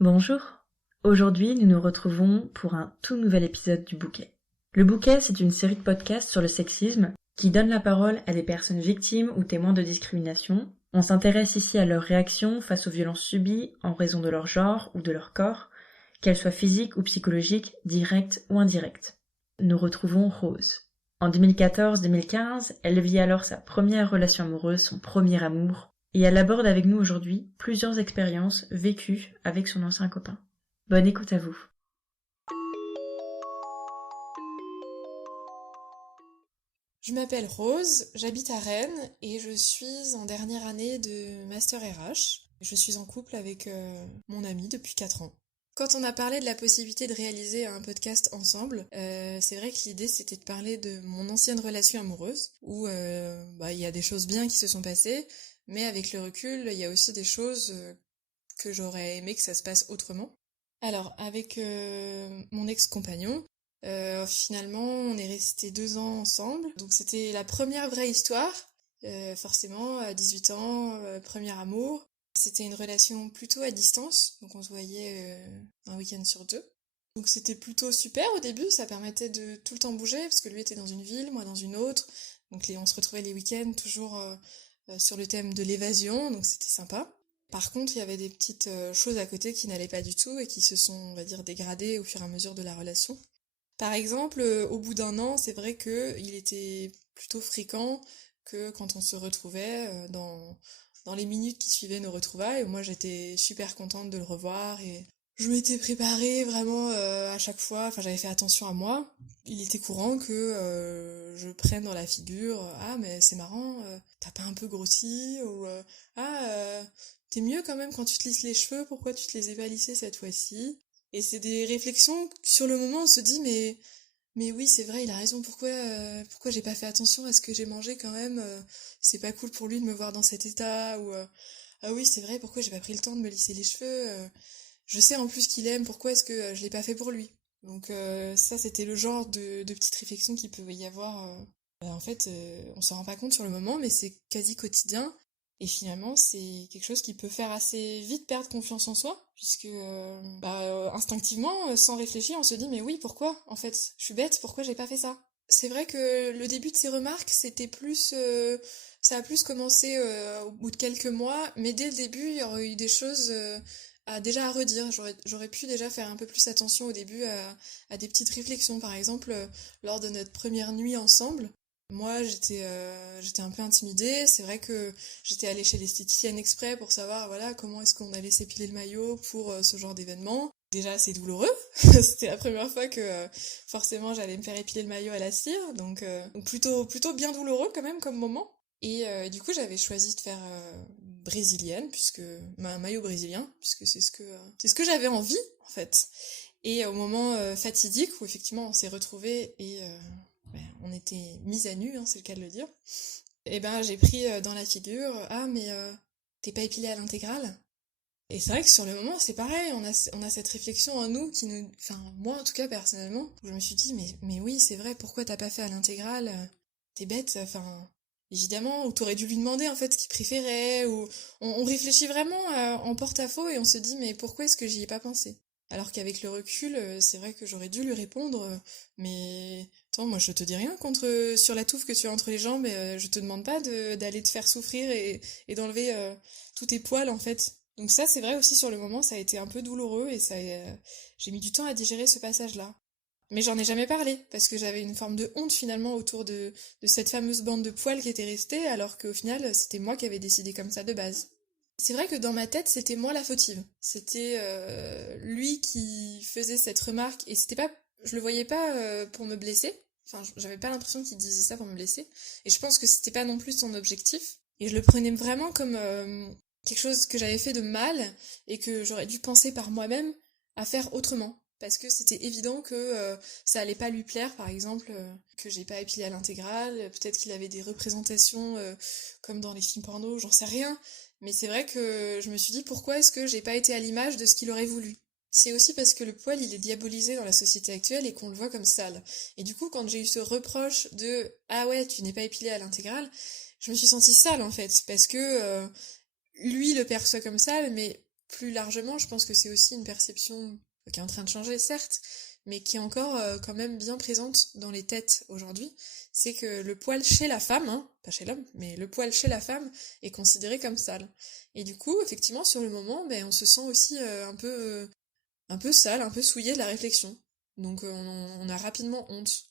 Bonjour. Aujourd'hui, nous nous retrouvons pour un tout nouvel épisode du Bouquet. Le Bouquet, c'est une série de podcasts sur le sexisme qui donne la parole à des personnes victimes ou témoins de discrimination. On s'intéresse ici à leurs réactions face aux violences subies en raison de leur genre ou de leur corps, qu'elles soient physiques ou psychologiques, directes ou indirectes. Nous retrouvons Rose. En 2014-2015, elle vit alors sa première relation amoureuse, son premier amour, et elle aborde avec nous aujourd'hui plusieurs expériences vécues avec son ancien copain. Bonne écoute à vous. Je m'appelle Rose, j'habite à Rennes et je suis en dernière année de Master RH. Je suis en couple avec mon ami depuis 4 ans. Quand on a parlé de la possibilité de réaliser un podcast ensemble, c'est vrai que l'idée c'était de parler de mon ancienne relation amoureuse, où il y a des choses bien qui se sont passées, mais avec le recul, il y a aussi des choses que j'aurais aimé que ça se passe autrement. Alors, avec mon ex-compagnon, finalement, on est restés 2 ans ensemble. Donc c'était la première vraie histoire. Forcément, à 18 ans, premier amour. C'était une relation plutôt à distance, donc on se voyait un week-end sur 2. Donc c'était plutôt super au début, ça permettait de tout le temps bouger, parce que lui était dans une ville, moi dans une autre. Donc on se retrouvait les week-ends toujours sur le thème de l'évasion, donc c'était sympa. Par contre, il y avait des petites choses à côté qui n'allaient pas du tout et qui se sont, on va dire, dégradées au fur et à mesure de la relation. Par exemple, au bout d'un an, c'est vrai qu'il était plutôt fréquent que quand on se retrouvait dans les minutes qui suivaient nos retrouvailles. Moi, j'étais super contente de le revoir et je m'étais préparée vraiment à chaque fois. Enfin, j'avais fait attention à moi. Il était courant que je prenne dans la figure ah, mais c'est marrant, t'as pas un peu grossi ou ah, t'es mieux quand même quand tu te lisses les cheveux, pourquoi tu te les ai pas lissés cette fois-ci? Et c'est des réflexions, sur le moment on se dit mais oui c'est vrai il a raison, pourquoi j'ai pas fait attention à ce que j'ai mangé quand même, c'est pas cool pour lui de me voir dans cet état, ou ah oui c'est vrai pourquoi j'ai pas pris le temps de me lisser les cheveux, je sais en plus qu'il aime, pourquoi est-ce que je l'ai pas fait pour lui? Donc ça c'était le genre de petites réflexions qu'il peut y avoir. En fait, on s'en rend pas compte sur le moment, mais c'est quasi quotidien. Et finalement, c'est quelque chose qui peut faire assez vite perdre confiance en soi, puisque instinctivement, sans réfléchir, on se dit mais oui, pourquoi? En fait, je suis bête, pourquoi j'ai pas fait ça? C'est vrai que le début de ces remarques, c'était plus, ça a plus commencé au bout de quelques mois, mais dès le début, il y aurait eu des choses à redire. J'aurais pu déjà faire un peu plus attention au début à des petites réflexions, par exemple, lors de notre première nuit ensemble. Moi, j'étais un peu intimidée. C'est vrai que j'étais allée chez l'esthéticienne exprès pour savoir, voilà, comment est-ce qu'on allait s'épiler le maillot pour ce genre d'événement. Déjà, c'est douloureux. C'était la première fois que forcément j'allais me faire épiler le maillot à la cire, donc plutôt bien douloureux quand même comme moment. Et du coup, j'avais choisi de faire brésilienne, puisque un maillot brésilien, puisque c'est ce que j'avais envie en fait. Et au moment fatidique où effectivement on s'est retrouvés et on était mis à nu, hein, c'est le cas de le dire. Et ben j'ai pris dans la figure, ah mais t'es pas épilé à l'intégrale? Et c'est vrai que sur le moment c'est pareil, on a cette réflexion en nous qui nous, enfin moi en tout cas personnellement, où je me suis dit mais oui c'est vrai, pourquoi t'as pas fait à l'intégrale? T'es bête, enfin évidemment, ou t'aurais dû lui demander en fait ce qu'il préférait, ou on réfléchit vraiment en porte-à-faux et on se dit mais pourquoi est-ce que j'y ai pas pensé? Alors qu'avec le recul, c'est vrai que j'aurais dû lui répondre, mais attends, moi je te dis rien contre sur la touffe que tu as entre les jambes, et je te demande pas d'aller te faire souffrir et d'enlever tous tes poils en fait. Donc ça c'est vrai aussi sur le moment, ça a été un peu douloureux et j'ai mis du temps à digérer ce passage-là. Mais j'en ai jamais parlé, parce que j'avais une forme de honte finalement autour de cette fameuse bande de poils qui était restée, alors qu'au final c'était moi qui avais décidé comme ça de base. C'est vrai que dans ma tête, c'était moi la fautive. C'était lui qui faisait cette remarque et c'était pas, je le voyais pas pour me blesser. Enfin, j'avais pas l'impression qu'il disait ça pour me blesser. Et je pense que c'était pas non plus son objectif. Et je le prenais vraiment comme quelque chose que j'avais fait de mal et que j'aurais dû penser par moi-même à faire autrement. Parce que c'était évident que ça allait pas lui plaire, par exemple, que j'ai pas épilé à l'intégrale. Peut-être qu'il avait des représentations comme dans les films porno, j'en sais rien. Mais c'est vrai que je me suis dit pourquoi est-ce que j'ai pas été à l'image de ce qu'il aurait voulu. C'est aussi parce que le poil il est diabolisé dans la société actuelle et qu'on le voit comme sale. Et du coup quand j'ai eu ce reproche de ah ouais tu n'es pas épilé à l'intégrale, je me suis sentie sale en fait parce que lui le perçoit comme sale, mais plus largement, je pense que c'est aussi une perception qui est en train de changer, certes, mais qui est encore quand même bien présente dans les têtes aujourd'hui. C'est que le poil chez la femme, hein, pas chez l'homme, mais le poil chez la femme est considéré comme sale. Et du coup, effectivement, sur le moment, on se sent aussi un peu sale, un peu souillé de la réflexion. Donc on a rapidement honte.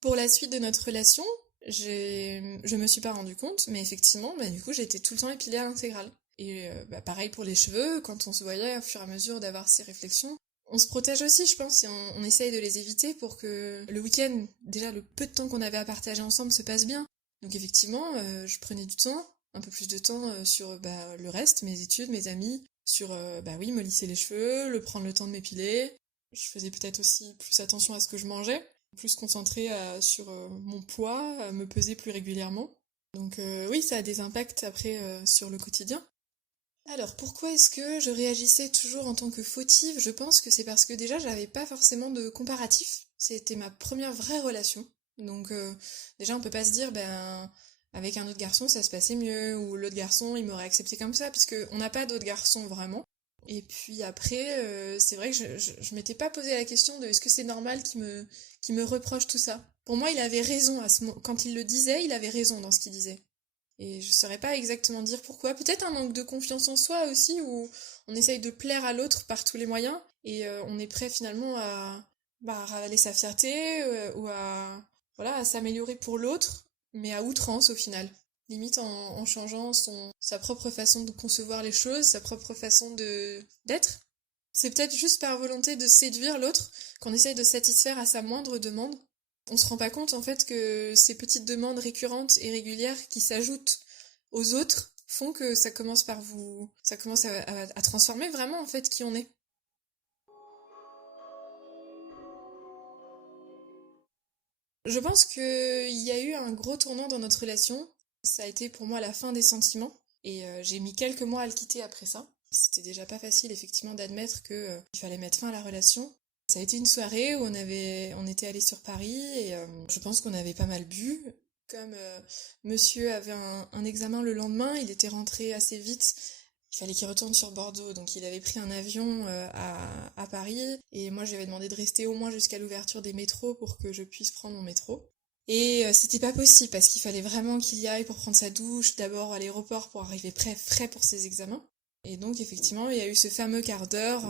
Pour la suite de notre relation, je me suis pas rendu compte, mais effectivement, du coup, j'étais tout le temps épilée à l'intégrale. Et pareil pour les cheveux, quand on se voyait au fur et à mesure d'avoir ces réflexions, on se protège aussi, je pense, et on essaye de les éviter pour que le week-end, déjà le peu de temps qu'on avait à partager ensemble, se passe bien. Donc effectivement, je prenais du temps, un peu plus de temps sur le reste, mes études, mes amis, sur oui, me lisser les cheveux, prendre le temps de m'épiler. Je faisais peut-être aussi plus attention à ce que je mangeais, plus concentrée sur mon poids, à me peser plus régulièrement. Donc oui, ça a des impacts après sur le quotidien. Alors pourquoi est-ce que je réagissais toujours en tant que fautive? Je pense que c'est parce que déjà j'avais pas forcément de comparatif. C'était ma première vraie relation. Donc déjà on peut pas se dire avec un autre garçon ça se passait mieux ou l'autre garçon il m'aurait accepté comme ça puisque on n'a pas d'autres garçons vraiment. Et puis après c'est vrai que je m'étais pas posé la question de est-ce que c'est normal qu'il me reproche tout ça. Pour moi il avait raison quand il le disait, il avait raison dans ce qu'il disait. Et je saurais pas exactement dire pourquoi. Peut-être un manque de confiance en soi aussi, où on essaye de plaire à l'autre par tous les moyens, et on est prêt finalement à ravaler sa fierté, ou voilà, à s'améliorer pour l'autre, mais à outrance au final. Limite en changeant sa propre façon de concevoir les choses, sa propre façon d'être. C'est peut-être juste par volonté de séduire l'autre qu'on essaye de satisfaire à sa moindre demande. On se rend pas compte en fait que ces petites demandes récurrentes et régulières qui s'ajoutent aux autres font que ça commence à transformer vraiment en fait qui on est. Je pense qu'il y a eu un gros tournant dans notre relation. Ça a été pour moi la fin des sentiments et j'ai mis quelques mois à le quitter après ça. C'était déjà pas facile effectivement d'admettre que il fallait mettre fin à la relation. Ça a été une soirée où on était allé sur Paris et je pense qu'on avait pas mal bu. Comme monsieur avait un examen le lendemain, il était rentré assez vite. Il fallait qu'il retourne sur Bordeaux, donc il avait pris un avion à Paris. Et moi, je lui avais demandé de rester au moins jusqu'à l'ouverture des métros pour que je puisse prendre mon métro. Et c'était pas possible parce qu'il fallait vraiment qu'il y aille pour prendre sa douche, d'abord à l'aéroport pour arriver frais pour ses examens. Et donc effectivement, il y a eu ce fameux quart d'heure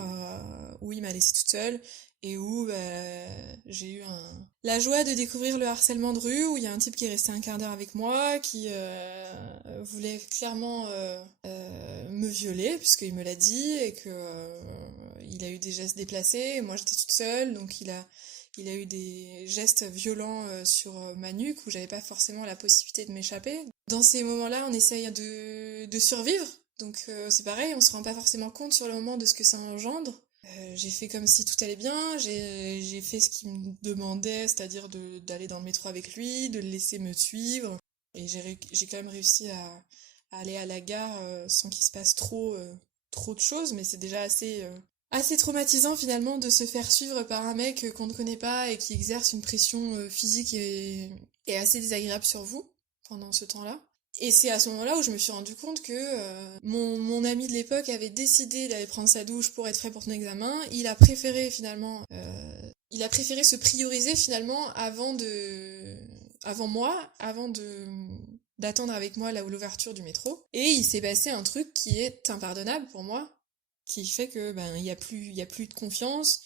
où il m'a laissée toute seule et où j'ai eu la joie de découvrir le harcèlement de rue, où il y a un type qui est resté un quart d'heure avec moi, qui voulait clairement me violer, puisqu'il me l'a dit, et que il a eu des gestes déplacés, et moi j'étais toute seule, donc il a eu des gestes violents sur ma nuque, où j'avais pas forcément la possibilité de m'échapper. Dans ces moments-là, on essaye de survivre, donc c'est pareil, on se rend pas forcément compte sur le moment de ce que ça engendre. J'ai fait comme si tout allait bien, j'ai fait ce qu'il me demandait, c'est-à-dire d'aller dans le métro avec lui, de le laisser me suivre. Et j'ai quand même réussi à aller à la gare sans qu'il se passe trop de choses, mais c'est déjà assez traumatisant finalement de se faire suivre par un mec qu'on ne connaît pas et qui exerce une pression physique et assez désagréable sur vous pendant ce temps-là. Et c'est à ce moment-là où je me suis rendu compte que mon ami de l'époque avait décidé d'aller prendre sa douche pour être prêt pour son examen. Il a préféré finalement, il a préféré se prioriser finalement avant d'attendre avec moi l'ouverture du métro. Et il s'est passé un truc qui est impardonnable pour moi, qui fait que il y a plus de confiance.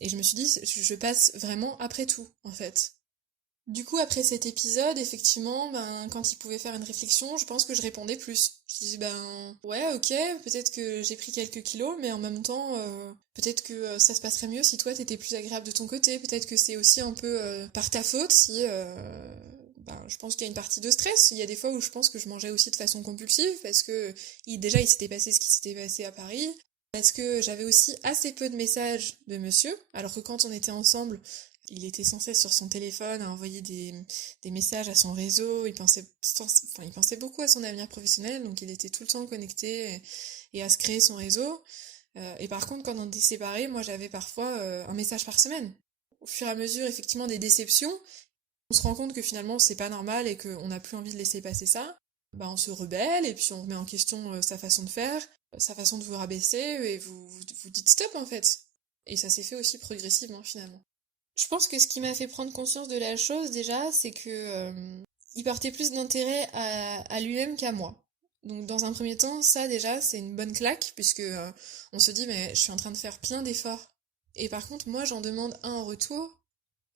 Et je me suis dit, je passe vraiment après tout en fait. Du coup, après cet épisode, effectivement, quand il pouvait faire une réflexion, je pense que je répondais plus. Je disais, ouais, ok, peut-être que j'ai pris quelques kilos, mais en même temps, peut-être que ça se passerait mieux si toi t'étais plus agréable de ton côté. Peut-être que c'est aussi un peu par ta faute si, je pense qu'il y a une partie de stress. Il y a des fois où je pense que je mangeais aussi de façon compulsive parce que déjà il s'était passé ce qui s'était passé à Paris. Parce que j'avais aussi assez peu de messages de monsieur, alors que quand on était ensemble, il était sans cesse sur son téléphone à envoyer des messages à son réseau, il pensait beaucoup à son avenir professionnel, donc il était tout le temps connecté et à se créer son réseau. Et par contre, quand on était séparés, moi j'avais parfois un message par semaine. Au fur et à mesure, effectivement, des déceptions, On se rend compte que finalement c'est pas normal et qu'on n'a plus envie de laisser passer ça, bah on se rebelle et puis on remet en question sa façon de faire, sa façon de vous rabaisser et vous dites stop en fait. Et ça s'est fait aussi progressivement finalement. Je pense que ce qui m'a fait prendre conscience de la chose déjà, c'est que il portait plus d'intérêt à lui-même qu'à moi. Donc dans un premier temps, ça déjà c'est une bonne claque puisque on se dit mais je suis en train de faire plein d'efforts et par contre moi j'en demande un en retour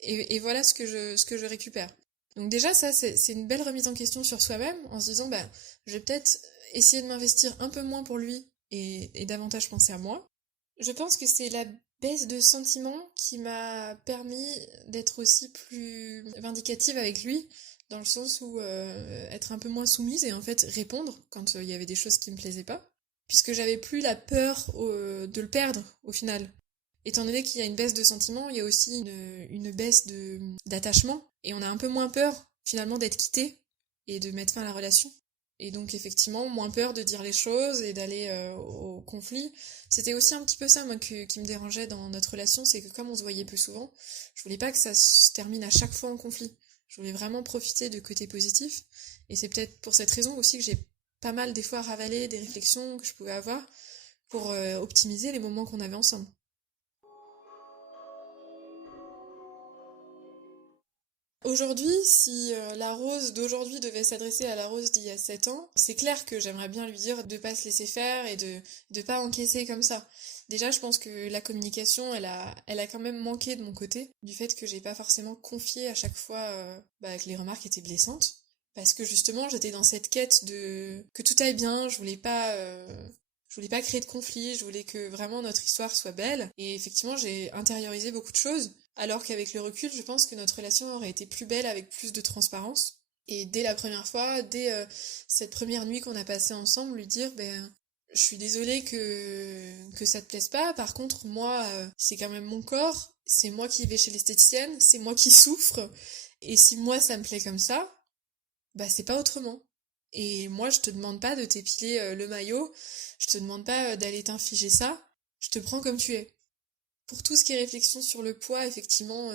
et voilà ce que je récupère. Donc déjà ça c'est une belle remise en question sur soi-même en se disant bah je vais peut-être essayer de m'investir un peu moins pour lui et davantage penser à moi. Je pense que c'est la baisse de sentiments qui m'a permis d'être aussi plus vindicative avec lui, dans le sens où être un peu moins soumise et en fait répondre quand il y avait des choses qui me plaisaient pas, puisque j'avais plus la peur de le perdre au final. Étant donné qu'il y a une baisse de sentiments, il y a aussi une baisse d'attachement, et on a un peu moins peur finalement d'être quitté et de mettre fin à la relation. Et donc effectivement, moins peur de dire les choses et d'aller au conflit. C'était aussi un petit peu ça, moi, qui me dérangeait dans notre relation, c'est que comme on se voyait plus souvent, je voulais pas que ça se termine à chaque fois en conflit. Je voulais vraiment profiter de côté positif. Et c'est peut-être pour cette raison aussi que j'ai pas mal des fois ravalé des réflexions que je pouvais avoir pour optimiser les moments qu'on avait ensemble. Aujourd'hui, si la Rose d'aujourd'hui devait s'adresser à la Rose d'il y a 7 ans, c'est clair que j'aimerais bien lui dire de pas se laisser faire et de pas encaisser comme ça. Déjà, je pense que la communication, elle a quand même manqué de mon côté, du fait que j'ai pas forcément confié à chaque fois que les remarques étaient blessantes. Parce que justement, j'étais dans cette quête de que tout aille bien, je voulais pas créer de conflit, je voulais que vraiment notre histoire soit belle. Et effectivement, j'ai intériorisé beaucoup de choses. Alors qu'avec le recul, je pense que notre relation aurait été plus belle avec plus de transparence. Et dès la première fois, dès cette première nuit qu'on a passée ensemble, lui dire, ben, je suis désolée que ça te plaise pas. Par contre, moi, c'est quand même mon corps. C'est moi qui vais chez l'esthéticienne. C'est moi qui souffre. Et si moi, ça me plaît comme ça, bah, c'est pas autrement. Et moi, je te demande pas de t'épiler le maillot. Je te demande pas d'aller t'infliger ça. Je te prends comme tu es. Pour tout ce qui est réflexion sur le poids, effectivement,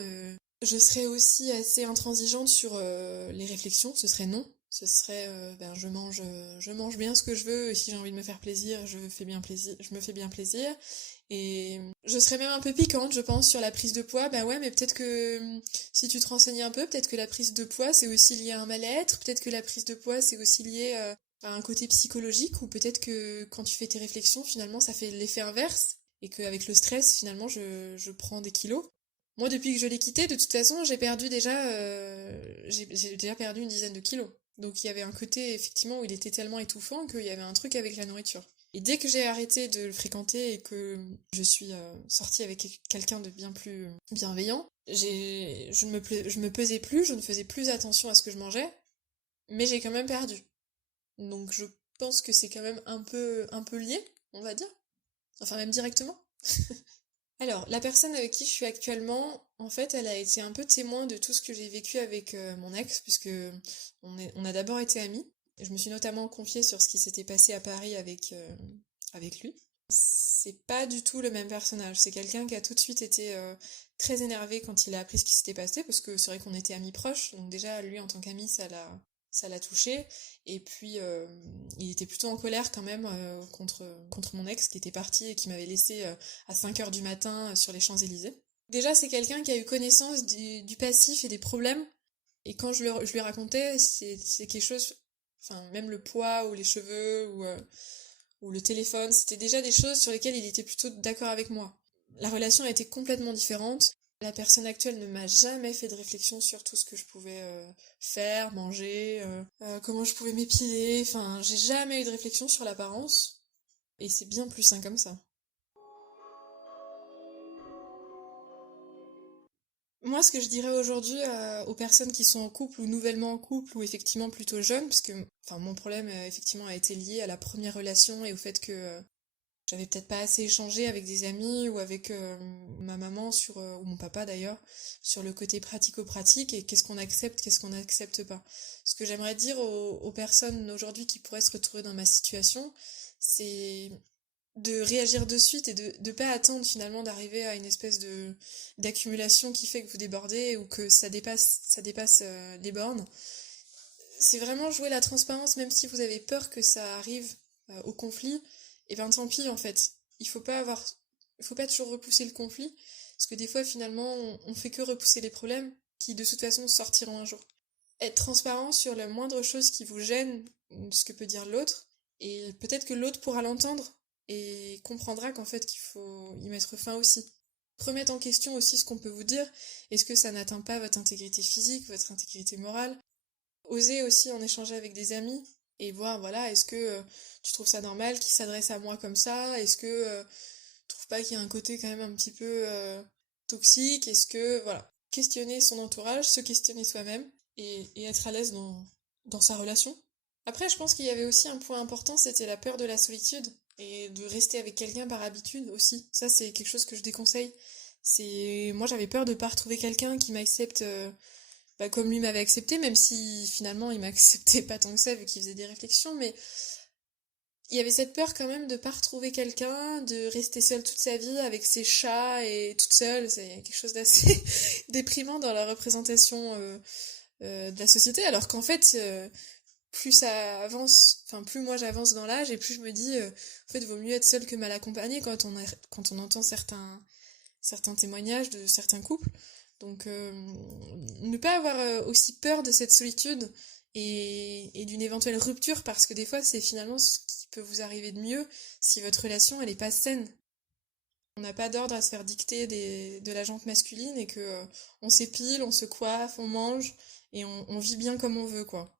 je serais aussi assez intransigeante sur les réflexions. Ce serait non. Ce serait, ben, je mange bien ce que je veux, et si j'ai envie de me faire plaisir, je me fais bien plaisir. Et je serais même un peu piquante, je pense, sur la prise de poids. Ben ouais, mais peut-être que si tu te renseignes un peu, peut-être que la prise de poids, c'est aussi lié à un mal-être. Peut-être que la prise de poids, c'est aussi lié à un côté psychologique, ou peut-être que quand tu fais tes réflexions, finalement, ça fait l'effet inverse et qu'avec le stress, finalement, je prends des kilos. Moi, depuis que je l'ai quitté, de toute façon, j'ai déjà perdu une dizaine de kilos. Donc il y avait un côté, effectivement, où il était tellement étouffant qu'il y avait un truc avec la nourriture. Et dès que j'ai arrêté de le fréquenter et que je suis sortie avec quelqu'un de bien plus bienveillant, je me pesais plus, je ne faisais plus attention à ce que je mangeais, mais j'ai quand même perdu. Donc je pense que c'est quand même un peu lié, on va dire. Enfin, même directement. Alors, la personne avec qui je suis actuellement, en fait, elle a été un peu témoin de tout ce que j'ai vécu avec mon ex, puisque on a d'abord été amis. Je me suis notamment confiée sur ce qui s'était passé à Paris avec lui. C'est pas du tout le même personnage. C'est quelqu'un qui a tout de suite été très énervé quand il a appris ce qui s'était passé, parce que c'est vrai qu'on était amis proches, donc déjà, lui, en tant qu'ami, ça l'a touché. Et puis, il était plutôt en colère quand même contre mon ex qui était parti et qui m'avait laissé à 5 heures du matin sur les Champs-Élysées. Déjà, c'est quelqu'un qui a eu connaissance du passif et des problèmes. Et quand je lui racontais, c'est quelque chose, enfin, même le poids ou les cheveux ou le téléphone, c'était déjà des choses sur lesquelles il était plutôt d'accord avec moi. La relation a été complètement différente. La personne actuelle ne m'a jamais fait de réflexion sur tout ce que je pouvais faire, manger, comment je pouvais m'épiler. Enfin, j'ai jamais eu de réflexion sur l'apparence. Et c'est bien plus sain comme ça. Moi, ce que je dirais aujourd'hui aux personnes qui sont en couple ou nouvellement en couple ou effectivement plutôt jeunes, parce que enfin, mon problème effectivement a été lié à la première relation et au fait que j'avais peut-être pas assez échangé avec des amis ou avec ma maman ou mon papa d'ailleurs sur le côté pratico-pratique et qu'est-ce qu'on n'accepte pas. Ce que j'aimerais dire aux personnes aujourd'hui qui pourraient se retrouver dans ma situation, c'est de réagir de suite et de pas attendre finalement d'arriver à une espèce de d'accumulation qui fait que vous débordez ou que ça dépasse les bornes. C'est vraiment jouer la transparence, même si vous avez peur que ça arrive au conflit, et ben tant pis en fait. Il faut pas toujours repousser le conflit, parce que des fois finalement on fait que repousser les problèmes qui de toute façon sortiront un jour. Être transparent sur la moindre chose qui vous gêne, ce que peut dire l'autre, et peut-être que l'autre pourra l'entendre et comprendra qu'en fait qu'il faut y mettre fin aussi. Remettre en question aussi ce qu'on peut vous dire, est-ce que ça n'atteint pas votre intégrité physique, votre intégrité morale. Oser aussi en échanger avec des amis et voir, voilà, est-ce que tu trouves ça normal qu'ils s'adressent à moi comme ça? Est-ce que tu trouves pas qu'il y a un côté quand même un petit peu toxique? Est-ce que, voilà, questionner son entourage, se questionner soi-même et être à l'aise dans sa relation. Après, je pense qu'il y avait aussi un point important, c'était la peur de la solitude et de rester avec quelqu'un par habitude aussi. Ça, c'est quelque chose que je déconseille. Moi, j'avais peur de pas retrouver quelqu'un qui m'accepte comme lui m'avait accepté, même si finalement il m'acceptait pas tant que ça vu qu'il faisait des réflexions, mais il y avait cette peur quand même de pas retrouver quelqu'un, de rester seule toute sa vie avec ses chats et toute seule. C'est quelque chose d'assez déprimant dans la représentation de la société, alors qu'en fait, plus ça avance, enfin plus moi j'avance dans l'âge et plus je me dis, en fait, vaut mieux être seule que mal accompagnée quand on entend certains témoignages de certains couples. Donc, ne pas avoir aussi peur de cette solitude et d'une éventuelle rupture, parce que des fois, c'est finalement ce qui peut vous arriver de mieux si votre relation, elle est pas saine. On n'a pas d'ordre à se faire dicter de la jante masculine et que on s'épile, on se coiffe, on mange et on vit bien comme on veut, quoi.